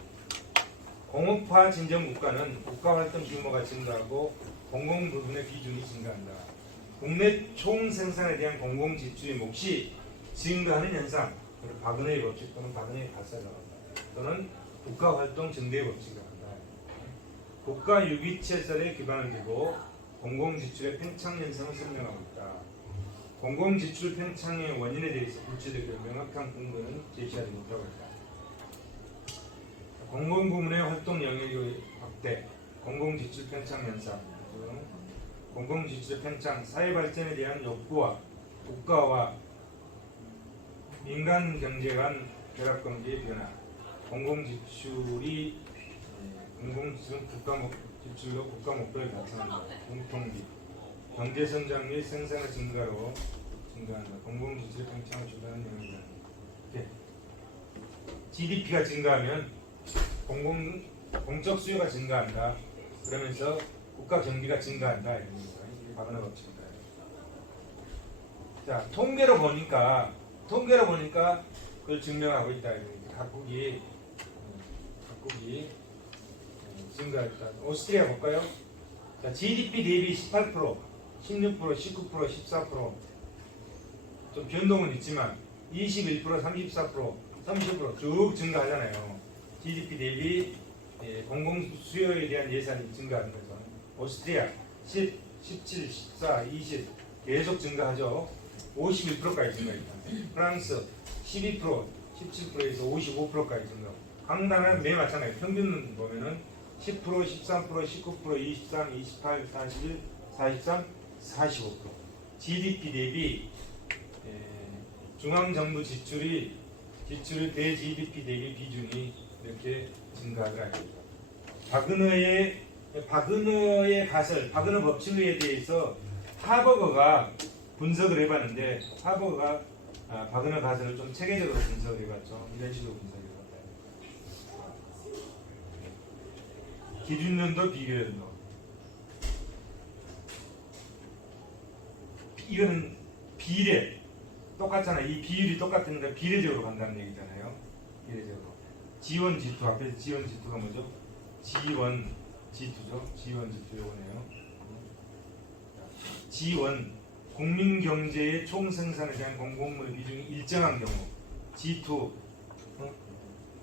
공업화 진정 국가는 국가활동 규모가 증가하고 공공 부분의 비중이 증가한다. 국내 총 생산에 대한 공공 지출의 몫이 증가하는 현상, 바그너의 법칙 또는 바그너의 가설이라고 합니다. 또는 국가활동 증대의 법칙이라고 합니다. 국가 유기체설에 기반을 두고 공공 지출의 팽창 현상을 설명하고 있다. 공공 지출 팽창의 원인에 대해서 구체적이고 명확한 근거는 제시하지 못하고 있다. 공공 부문의 활동 영역의 확대, 공공 지출 팽창 현상, 공공 지출의 팽창, 사회 발전에 대한 욕구와 국가와 민간 경제 간 결합 관계의 변화, 공공 지출이 국가 지출로 국가 목표를 달성한다. 공통비, 경제 성장 및 생산의 증가로 증가한다. 공공 지출의 팽창을 주도하는 영역이다. GDP가 증가하면 공적 수요가 증가한다. 그러면서 국가 경비가 증가한다. 이런 거예요. 이게 바그너 법칙입니다. 자, 통계로 보니까 그걸 증명하고 있다. 각국이 증가했다. 오스트리아 볼까요? 자, GDP 대비 18%, 16%, 19%, 14%. 좀 변동은 있지만 21%, 34%, 30% 쭉 증가하잖아요. GDP 대비 공공 수요에 대한 예산이 증가하는 거죠. 오스트리아 10, 17, 14, 20 계속 증가하죠. 51%까지 증가했다. 프랑스 12%, 17%에서 55%까지 증가. 각 나라는 매 마찬가지. 평균 보면은 10%, 13%, 19%, 23, 28, 41, 43, 45%. GDP 대비 중앙정부 지출의 대 GDP 대비 비중이 이렇게 증가하더라. 바그너의 가설, 바그너 법칙에 대해서 하버거가 분석을 해봤는데 하버거가 바그너 가설을 좀 체계적으로 분석을 해봤죠. 이런 식으로 분석을 해봤다. 기준연도, 비교연도. 이거는 비례 똑같잖아. 이 비율이 똑같으니까 비례적으로 간다는 얘기잖아요. 비례적으로. G1, G2 앞에서 G1, G2가 뭐죠? G1, G2죠. G1, G2 요거네요. G1 국민 경제의 총 생산에 대한 공공물의 비중이 일정한 경우, G2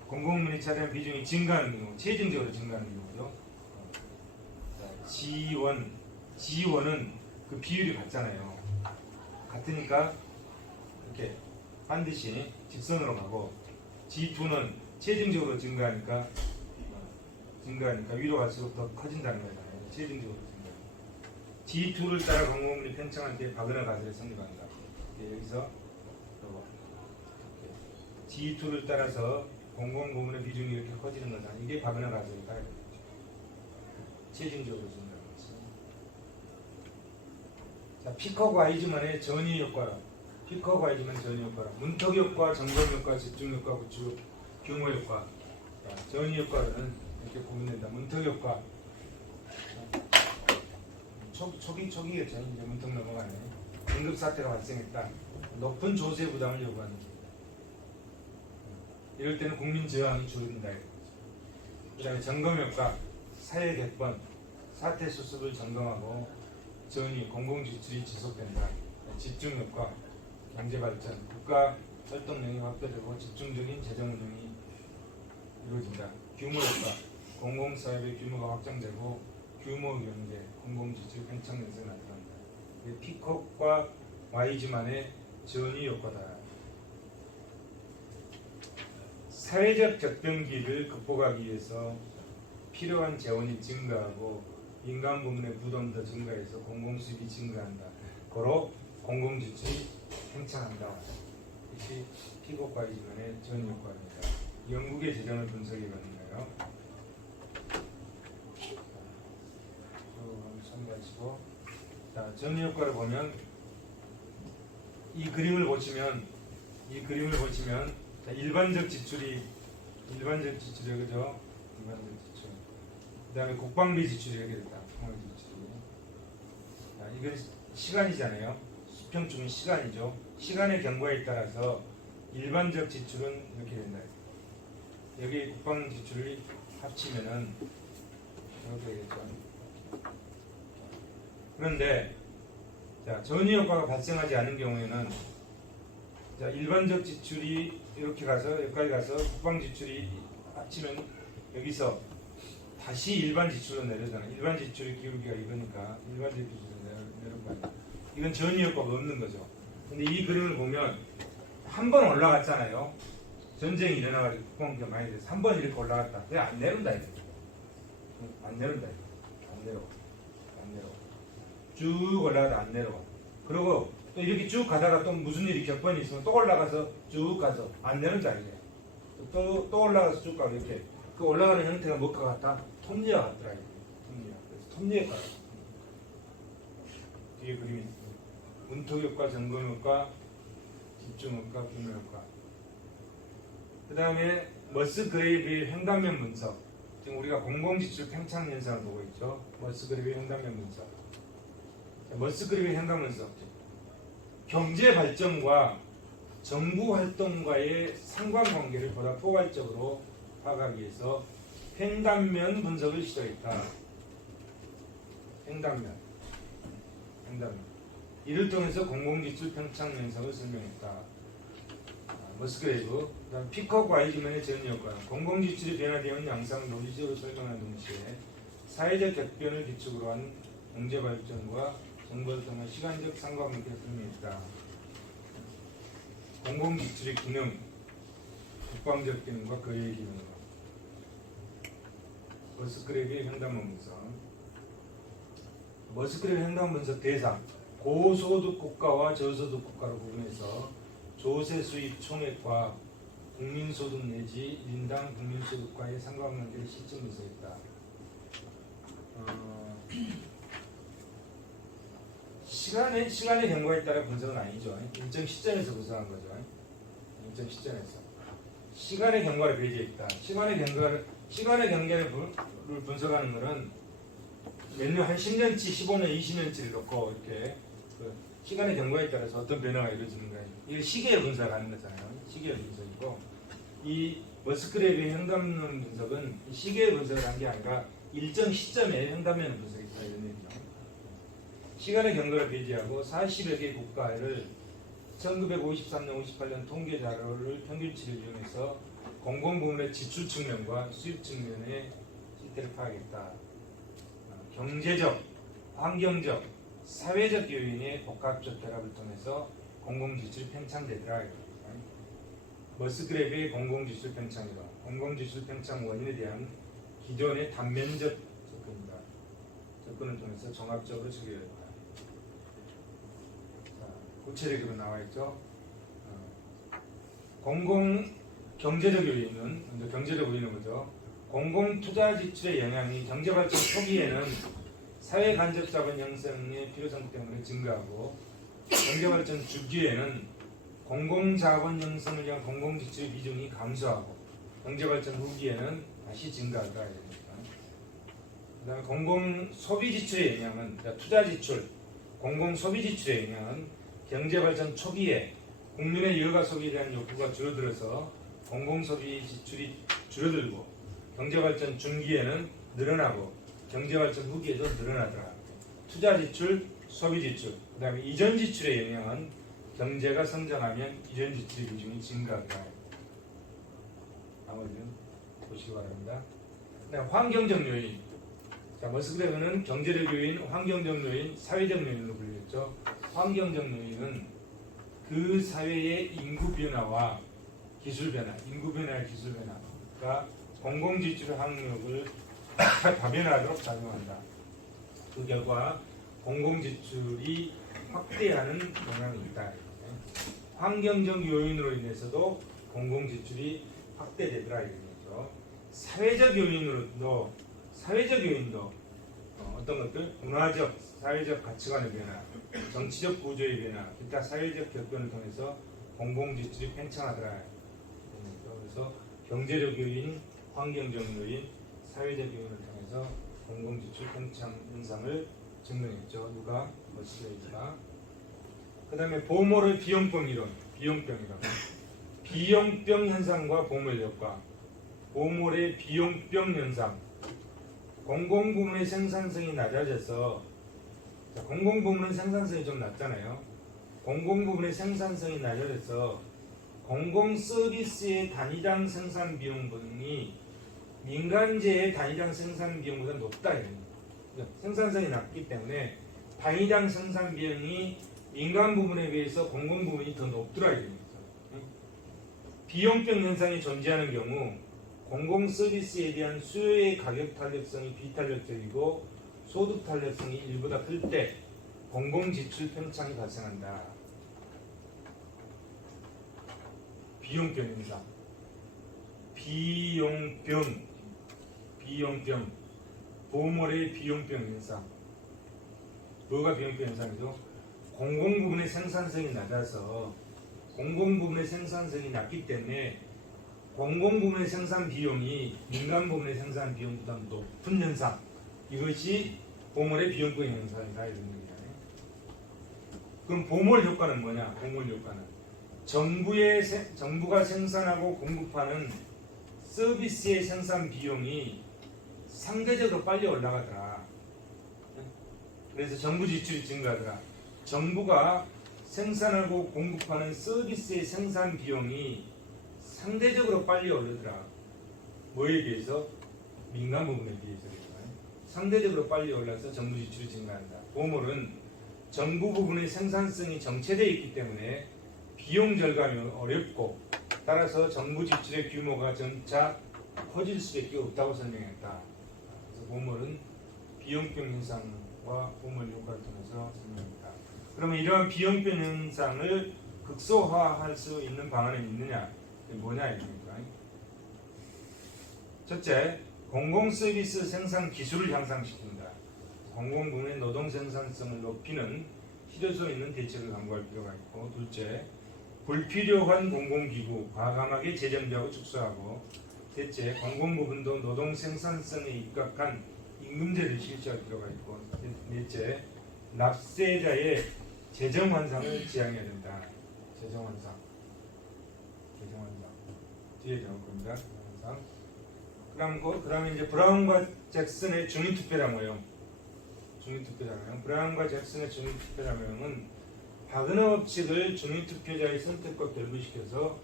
공공물이 차지하는 비중이 증가하는 경우, 체증적으로 증가하는 경우죠. G1은 그 비율이 같잖아요. 같으니까 이렇게 반드시 직선으로 가고, G2는 체증적으로 증가하니까 위로 갈수록 더 커진다는 거잖아요. 체증적으로 증가. G2를 따라 공공물이 팽창할 때 바그너 가설이 성립한다. 여기서 G2를 따라서 공공부문의 비중이 이렇게 커지는 거다. 이게 바그너 가설이다. 체증적으로 증가하는 거죠. 자, 피커 과이즈만의 전위 효과. 피커 과이즈만 전위 효과. 문턱 효과, 점검 효과, 집중 효과, 구축, 규모 효과. 자, 전위 효과는 이렇게 보면 된다. 문턱 효과. 초기겠죠. 이제 문턱 넘어가네. 긴급 사태가 발생했다. 높은 조세 부담을 요구하는. 이럴 때는 국민 저항이 줄어든다. 그 다음에 점검 효과. 사회 객번, 사태 수습을 점검하고 전위, 공공 지출이 지속된다. 집중 효과, 경제 발전, 국가 활동량이 확대되고 집중적인 재정 운영이 이루어진다. 규모 효과, 공공 사업의 규모가 확장되고 규모 경제, 공공 지출 팽창 현상이 나타난다. 피콕과 와이즈만의 전위 효과다. 사회적 적병기를 극복하기 위해서 필요한 재원이 증가하고 민간 부문의 부담도 증가해서 공공수입이 증가한다. 고로 공공지출이 팽창한다. 이것이 피고과이지만의 전효과입니다. 영국의 재정을 분석해 봤는데요. 참고하시고, 자, 전효과를 보면 이 그림을 보시면 자, 일반적 지출이 그죠? 일반적 지출. 그다음에 국방비 지출이 이렇게 됐다. 국방비 지출이. 자, 이건 시간이잖아요. 수평축은 시간이죠. 시간의 경과에 따라서 일반적 지출은 이렇게 된다. 여기 국방 지출을 합치면은 이렇게 되겠죠. 그런데 자, 전이 효과가 발생하지 않은 경우에는 자, 일반적 지출이 이렇게 가서 여기까지 가서 국방 지출이 합치면 여기서 다시 일반 지출로 내려잖아. 일반 지출의 기울기가 이거니까 일반 지출로 내려온 거 아니야. 이건 전이 효과가 없는 거죠. 근데 이 그림을 보면 한 번 올라갔잖아요. 전쟁이 일어나가지고 국방비가 많이 돼서 한 번 이렇게 올라갔다. 그냥 안 내려온다 이거. 안 내려온다 이거. 안 내려와. 쭉 올라가다 안 내려와. 그리고 또 이렇게 쭉 가다가 또 무슨 일이 격번이 있으면 또 올라가서 쭉 가서 안 내려온다 이게. 또 올라가서 쭉 가고 이렇게. 그 올라가는 형태가 뭐가 같다? 톱니와 같더라. 톱니와. 그래서 톱니에 가요. 뒤에 그림이 있습니다. 문토효과, 점검효과, 집중효과, 분모효과. 그 다음에 머스그레이브의 횡단면 분석. 지금 우리가 공공지출 팽창 현상을 보고 있죠. 머스그레이브의 횡단면 분석. 머스그레이브의 횡단 분석. 경제 발전과 정부 활동과의 상관관계를 보다 포괄적으로 파악하기 위해서 횡단면 분석을 시도했다. 횡단면. 이를 통해서 공공지출 팽창 현상을 설명했다. 머스그레이브, 그다음 피커 과이즈맨의 전효과. 공공지출이 변화되는 양상을 논리적으로 설명한 동시에 사회적 격변을 기축으로 한 경제발전과 정보를 통한 시간적 상관관계를 설명했다. 공공지출의 기능, 국방적 기능과 거래의 기능과 머스그레이브의 횡단면 분석. 머스그레이브 횡단 분석 대상, 고소득 국가와 저소득 국가로 구분해서 조세 수입 총액과 국민소득 내지 1인당 국민소득과의 상관관계를 실증 분석했다. 시간의 경과에 따라 분석은 아니죠. 일정 시점에서 분석한 거죠. 일정 시점에서 시간의 경과를 배제했다. 시간의 경과를 분석하는 것은 몇 년, 한 10년치, 15년, 20년치를 놓고 이렇게 그 시간의 경과에 따라서 어떤 변화가 이루어지는 거예요. 이게 시계를 분석하는 거잖아요. 시계의 분석이고, 이 머스그레이브의 횡단면 분석은 시계의 분석을 한 게 아니라 일정 시점에 횡단면 분석했다 이런 얘기죠. 시간의 경과를 배제하고 40여 개 국가를 1953년, 58년 통계 자료를 평균치를 이용해서 공공부문의 지출 측면과 수입 측면의 실태를 파악했다. 경제적, 환경적, 사회적 요인의 복합적 결합을 통해서 공공지출이 팽창되더라. 머스그레이브의 공공지출 팽창이다. 공공지출 팽창 원인에 대한 기존의 단면적 접근이다. 접근을 통해서 종합적으로 처리했다. 구체적으로 나와 있죠. 공공 경제적 요인은 먼저 경제적 요인은 뭐죠? 공공 투자 지출의 영향이 경제 발전 초기에는 사회 간접 자본 형성의 필요성 때문에 증가하고 경제 발전 주기에는 공공 자본 형성을 위한 공공 지출의 비중이 감소하고 경제 발전 후기에는 다시 증가한다. 그다음에 공공 소비 지출의 영향은 투자 지출, 공공 소비 지출의 영향은 경제 발전 초기에 국민의 여가 소비에 대한 욕구가 줄어들어서 공공 소비 지출이 줄어들고 경제 발전 중기에는 늘어나고 경제 발전 후기에도 늘어나더라. 투자 지출, 소비 지출, 그다음에 이전 지출의 영향은 경제가 성장하면 이전 지출의 비중이 증가하더라. 나머지는 보시기 바랍니다. 그다음 환경적 요인. 자, 머스그레이브는 경제적 요인, 환경적 요인, 사회적 요인으로 불리겠죠. 환경적 요인은 그 사회의 인구 변화와 기술 변화, 인구 변화와 기술 변화가 공공지출의 항목을 다변화하도록 작용한다. 그 결과 공공지출이 확대하는 영향이 있다. 환경적 요인으로 인해서도 공공지출이 확대되더라 이런 거죠. 사회적 요인으로도 어떤 것들 문화적, 사회적 가치관의 변화, 정치적 구조의 변화, 기타 사회적 격변을 통해서 공공지출이 팽창하더라. 그래서 경제적 요인, 환경적 요인, 사회적 요인을 통해서 공공지출 팽창 현상을 증명했죠. 누가? 머시레이즈가. 그 다음에 보몰의 비용병 이론, 비용병 현상과 보몰 효과. 보몰의 비용병 현상. 공공부문의 생산성이 낮아져서, 공공부문은 생산성이 좀 낮잖아요. 공공부문의 생산성이 낮아져서 공공서비스의 단위당 생산 비용분이 민간재의 단위당 생산 비용보다 높다. 생산성이 낮기 때문에 단위당 생산 비용이 민간 부분에 비해서 공공 부분이 더 높더라. 비용병 현상이 존재하는 경우 공공 서비스에 대한 수요의 가격 탄력성이 비탄력적이고 소득 탄력성이 일보다 클 때 공공 지출 팽창이 발생한다. 비용병 현상. 비용병. 보몰의 비용병 현상. 뭐가 비용병 현상이죠? 공공 부분의 생산성이 낮아서 공공 부분의 생산성이 낮기 때문에 공공 부문의 생산 비용이 민간 부문의 생산 비용보다 높은 현상, 이것이 보몰의 비용병 현상이다 이런 얘기예요. 그럼 보몰 효과는 뭐냐? 보몰 효과는 정부가 생산하고 공급하는 서비스의 생산 비용이 상대적으로 빨리 올라가더라. 그래서 정부 지출이 증가하더라. 정부가 생산하고 공급하는 서비스의 생산 비용이 상대적으로 빨리 오르더라. 뭐에 비해서? 민간 부분에 비해서. 상대적으로 빨리 올라서 정부 지출이 증가한다. 보몰은 정부 부분의 생산성이 정체되어 있기 때문에 비용 절감이 어렵고 따라서 정부 지출의 규모가 점차 커질 수밖에 없다고 설명했다. 그래서 보몰은 비용병 현상과 보몰 효과를 통해서 설명했다. 그러면 이러한 비용병 현상을 극소화할 수 있는 방안이 있느냐? 뭐냐 이겁니까? 첫째, 공공서비스 생산 기술을 향상시킨다. 공공부문의 노동 생산성을 높이는 실효성 있는 대책을 강구할 필요가 있고, 둘째, 불필요한 공공기구 과감하게 재정비하고 축소하고, 셋째, 공공부문도 노동 생산성에 입각한 임금제를 실시할 필요가 있고, 넷째, 납세자의 재정 환상을 지향해야 된다. 재정 환상. 뒤에 나올 겁니다. 그다음에 이제 브라운과 잭슨의 중위투표자모형. 브라운과 잭슨의 중위투표자모형은 바그너 법칙을 중위투표자의 선택과 결부시켜서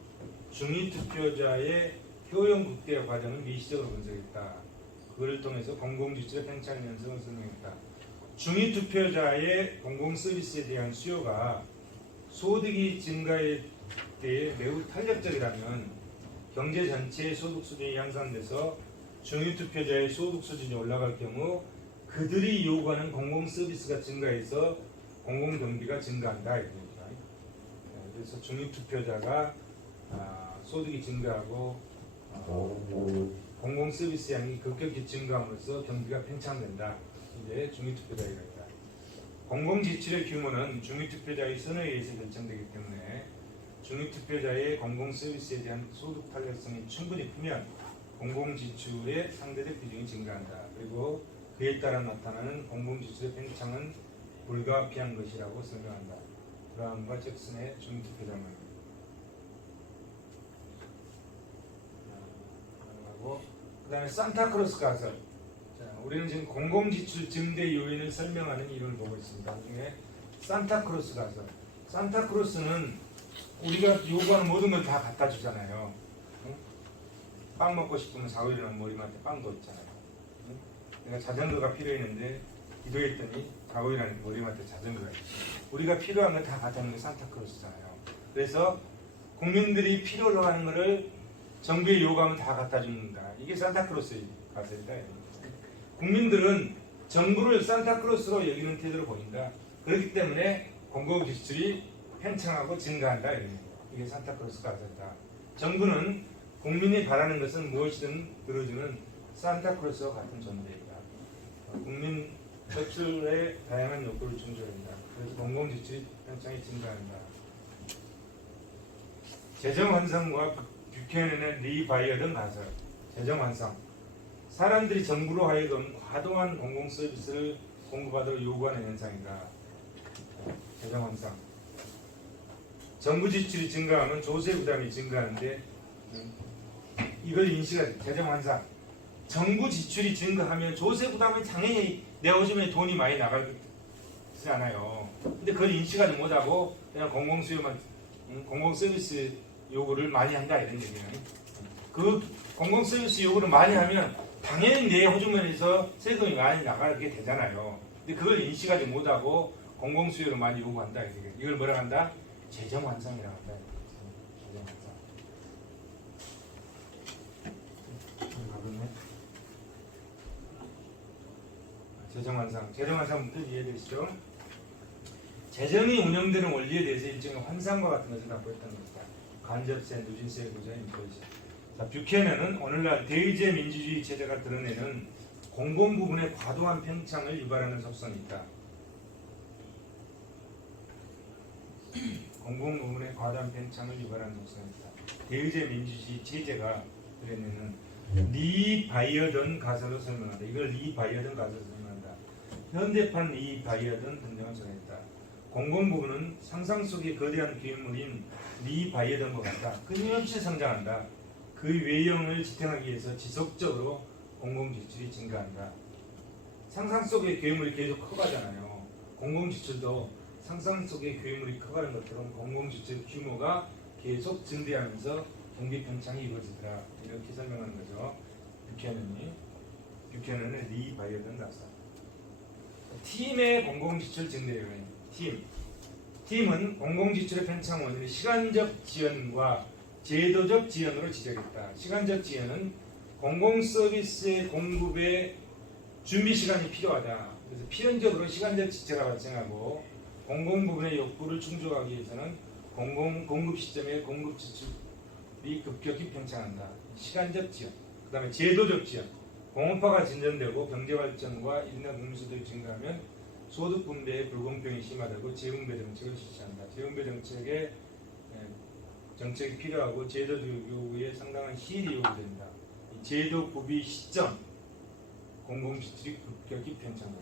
중위투표자의 효용 극대화 과정을 미시적으로 분석했다. 그걸 통해서 공공지출의 팽창 현상을 설명했다. 중위투표자의 공공서비스에 대한 수요가 소득이 증가에 대해 매우 탄력적이라면 경제 전체의 소득 수준이 향상돼서 중위투표자의 소득 수준이 올라갈 경우 그들이 요구하는 공공 서비스가 증가해서 공공 경비가 증가한다. 그래서 중위투표자가 소득이 증가하고 공공 서비스 양이 급격히 증가함으로써 경비가 팽창된다. 이제 중위투표자가 있다. 공공 지출의 규모는 중위투표자의 선호에 의해서 결정되기 때문에 중위투표자의 공공서비스에 대한 소득 탄력성이 충분히 크면 공공지출의 상대적 비중이 증가한다. 그리고 그에 따라 나타나는 공공지출의 팽창은 불가피한 것이라고 설명한다. 브라운과 잭슨의 중위투표자만. 그 다음에 산타크로스 가설. 우리는 지금 공공지출 증대 요인을 설명하는 이론을 보고 있습니다. 그 중에 산타크로스 가설. 산타크로스는 우리가 요구하는 모든 걸 다 갖다 주잖아요. 응? 빵 먹고 싶으면 사오리랑 머리맡에 빵도 있잖아요. 응? 내가 자전거가 필요했는데 기도했더니 가오리랑 머리맡에 자전거가 있어요. 우리가 필요한 걸 다 갖다 주는 게 산타크로스잖아요. 그래서 국민들이 필요로 하는 거를 정부에 요구하면 다 갖다 준다. 이게 산타크로스의 가설이다. 국민들은 정부를 산타클로스로 여기는 태도를 보인다. 그렇기 때문에 공공지출이 팽창하고 증가한다. 이게 산타클로스 가설이다. 정부는 국민이 바라는 것은 무엇이든 들어주는 산타클로스와 같은 존재이다. 국민 저출의 다양한 욕구를 충족한다. 그래서 공공지출이 팽창이 증가한다. 재정환상과 뷰캐넌의 리바이어든 가설. 재정환상. 사람들이 정부로 하여금 과도한 공공서비스를 공급하도록 요구하는 현상이다. 재정환상. 정부 지출이 증가하면 조세 부담이 증가하는데 이걸 인식할 재정환상. 정부 지출이 증가하면 조세 부담은 당연히 내 오줌에 돈이 많이 나가잖아요. 근데 그걸 인식하지 못하고 그냥 공공수요만 공공서비스 요구를 많이 한다 이런 얘기는. 그 공공서비스 요구를 많이 하면 당연히 내 호주머니에서 세금이 많이 나가게 되잖아요. 근데 그걸 인식하지 못하고 공공수요를 많이 요구한다. 이걸 뭐라 한다? 재정환상이라고 한다. 재정환상. 재정환상. 재정환상 뜻 이해되시죠? 재정이 운영되는 원리에 대해서 일종의 환상과 같은 것을 갖고 있다는 것이다. 간접세, 누진세의 구조인 것이죠. 자, 뷰캐넌은 오늘날 대의제 민주주의 체제가 드러내는 공공 부분의 과도한 팽창을 유발하는 속성이 있다. 공공 부분의 과도한 팽창을 유발하는 속성이 있다. 대의제 민주주의 체제가 드러내는 리바이어던 가설로 설명한다. 이걸 리바이어던 가설로 설명한다. 현대판 리바이어던 등장을 전했다. 공공 부분은 상상 속의 거대한 괴물인 리바이어던과 같다. 끊임없이 성장한다. 그 외형을 지탱하기 위해서 지속적으로 공공지출이 증가한다. 상상 속의 괴물이 계속 커가잖아요. 공공지출도 상상 속의 괴물이 커가는 것처럼 공공지출 규모가 계속 증대하면서 경기 팽창이 이루어지더라. 이렇게 설명하는 거죠. 뷰캐넌의 리바이어던 가설. 팀의 공공지출 증대 요인. 팀은 공공지출의 팽창 원인을 시간적 지연과 제도적 지연으로 지적했다. 시간적 지연은 공공서비스의 공급에 준비 시간이 필요하다. 그래서 필연적으로 시간적 지체가 발생하고 공공부분의 욕구를 충족하기 위해서는 공급 시점에 공급 지출이 급격히 팽창한다. 시간적 지연. 그 다음에 제도적 지연. 공업화가 진전되고 경제발전과 인력 공수들이 증가하면 소득 분배의 불공평이 심화되고 재분배 정책을 실시한다. 재분배 정책이 필요하고 제도 요구에 상당한 시일이 요구된다. 제도 구비 시점 공공지출이 급격히 팽창한다.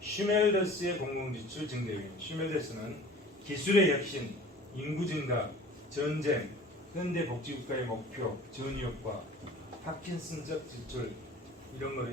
슈멜더스의 공공지출 증대 요인. 슈멜더스는 기술의 혁신, 인구 증가, 전쟁, 현대 복지국가의 목표, 전유효과, 파킨슨적 지출 이런 거를